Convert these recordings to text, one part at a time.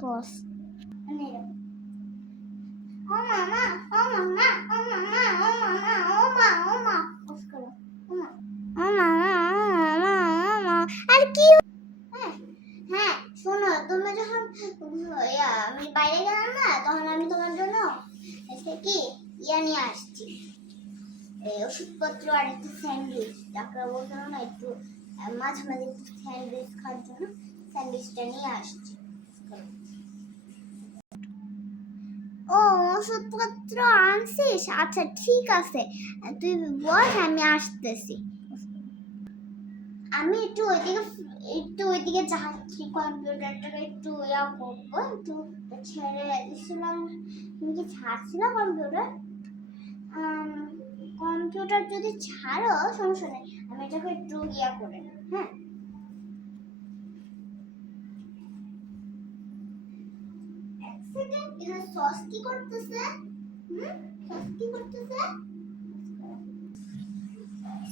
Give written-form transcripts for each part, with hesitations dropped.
pause ও মামা ও মামা ও মামা ও মামা ও মা ও মা পজ করো ও মা ও মামা ও মামা ও মা আর কি হ্যাঁ শোনো তুমি যখন আমি বাইরে গেলাম না তখন আমি তোমার জন্য এসে কি নিয়ে আসছি ওষুধপত্র আর একটু স্যান্ডউইচ ডাক্তার বলছিল না একটু মাঝে মাঝে একটু স্যান্ডউইচ খাওয়ার জন্য স্যান্ডউইচটা নিয়ে আসছি ও ওষুধপত্র আনছিস আচ্ছা ঠিক আছে তুই বল আমি আসতেছি আমি একটু ওইদিকে যাচ্ছি কম্পিউটারটাকে একটু করবো একটু ছেড়ে দিচ্ছিলাম তুমি কি ছাড়ছিল কম্পিউটার যদি ছাড়ো সমস্যা নেই আমি এটাকে একটু করে নেব হ্যাঁ এক সেকেন্ড এটা সস কি করতেছে সস কি করতেছে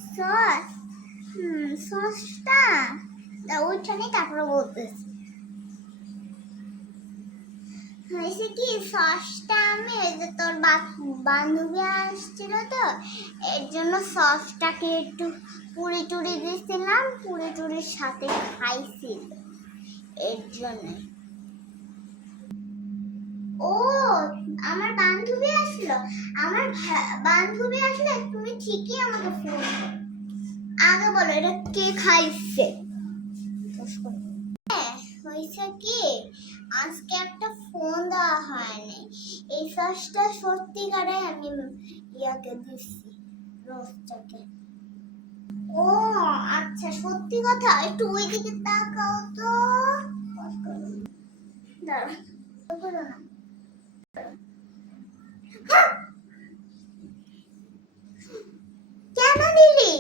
সস সসটা ওইটা নিয়ে তারপরে বলতেছি হয়েছে কি সসটা আমি ওই যে তোর বান্ধবী আসছিল তো এর জন্য সসটাকে একটু পুরি টুরি দিয়েছিলাম পুরি টুরির সাথে খাইছিল এর জন্য ও আমার বান্ধবী আসলো বান্ধবী আসলে তুমি ঠিকই আমাকে ফোন করো আগে বলো এটা কে খাইছে হয়েছে কি আজকে একটা ফোন দেওয়া হয়নি এই সসটা সত্যিকারে আমি ইয়াকে দিচ্ছি রোস্টাকে ও আচ্ছা সত্যি কথা একটু ওইদিকে তাকাও তো দাঁড়া না কেন দিলি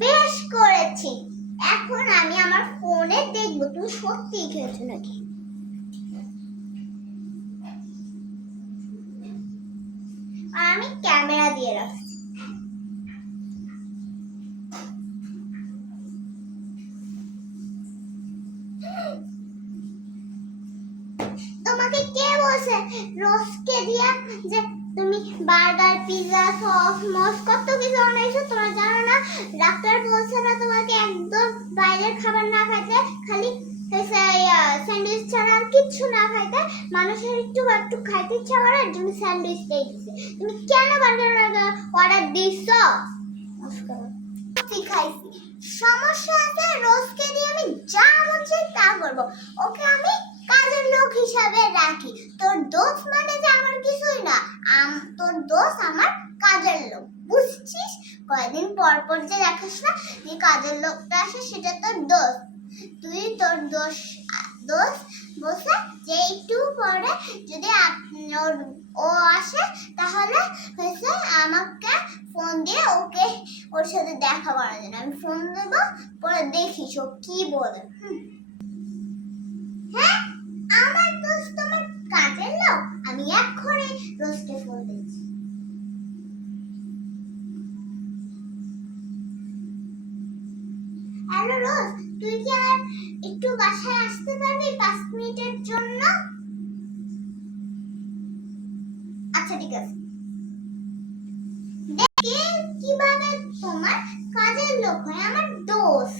বেশ করেছি এখন আমি আমার ফোনে দেখবো তুমি সত্যি খেয়েছো নাকি আমি ক্যামেরা দিয়ে রাখছি তোমাকে কে বলছে রসকে দিয়া যে তুমি বার্গার পিৎজা সস মস কত কিছু আনাইছো তোমরা জানো না ডাক্তার বলছে না তোমাকে একদম বাইরের খাবার না খাইতে খালি স্যান্ডউইচ ছাড়া আর কিচ্ছু না খাইতে মানুষের একটু খাইতে ইচ্ছা করে এর জন্য স্যান্ডউইচ দিয়ে দিছে তুমি কেন বার্গার অর্ডার দিছো খাইছি সমস্যা আছে রোজকে দিয়ে আমি যা মন চাই তা করবো ওকে আমি কাজের লোক হিসাবে রাখি তোর দোষ মানে যে আমার কিছুই না তোর দোষ আমার কাজের লোক বুঝছিস কয়েকদিন পর পর যে দেখাস না যে কাজের লোকটা আসে সেটা তোর দোষ তুই তোর দোষ বসে যে একটু পরে যদি ও আসে তাহলে হয়েছে আমাকে ফোন দিয়ে ওকে ওর সাথে দেখা করার জন্য আমি ফোন দেবো পরে দেখিস ও কি বলে হ্যাঁ আমার দোষ তোমার কাজের লোক আমি এক্ষুনি রোজকে ফোন দিচ্ছি হ্যালো রোজ তুই কি আর একটু বাসায় আসতে পারবি 5 মিনিটের জন্য আচ্ছা ঠিক আছে দেখে কিভাবে তোমার কাজের লোক হয় আমার দোষ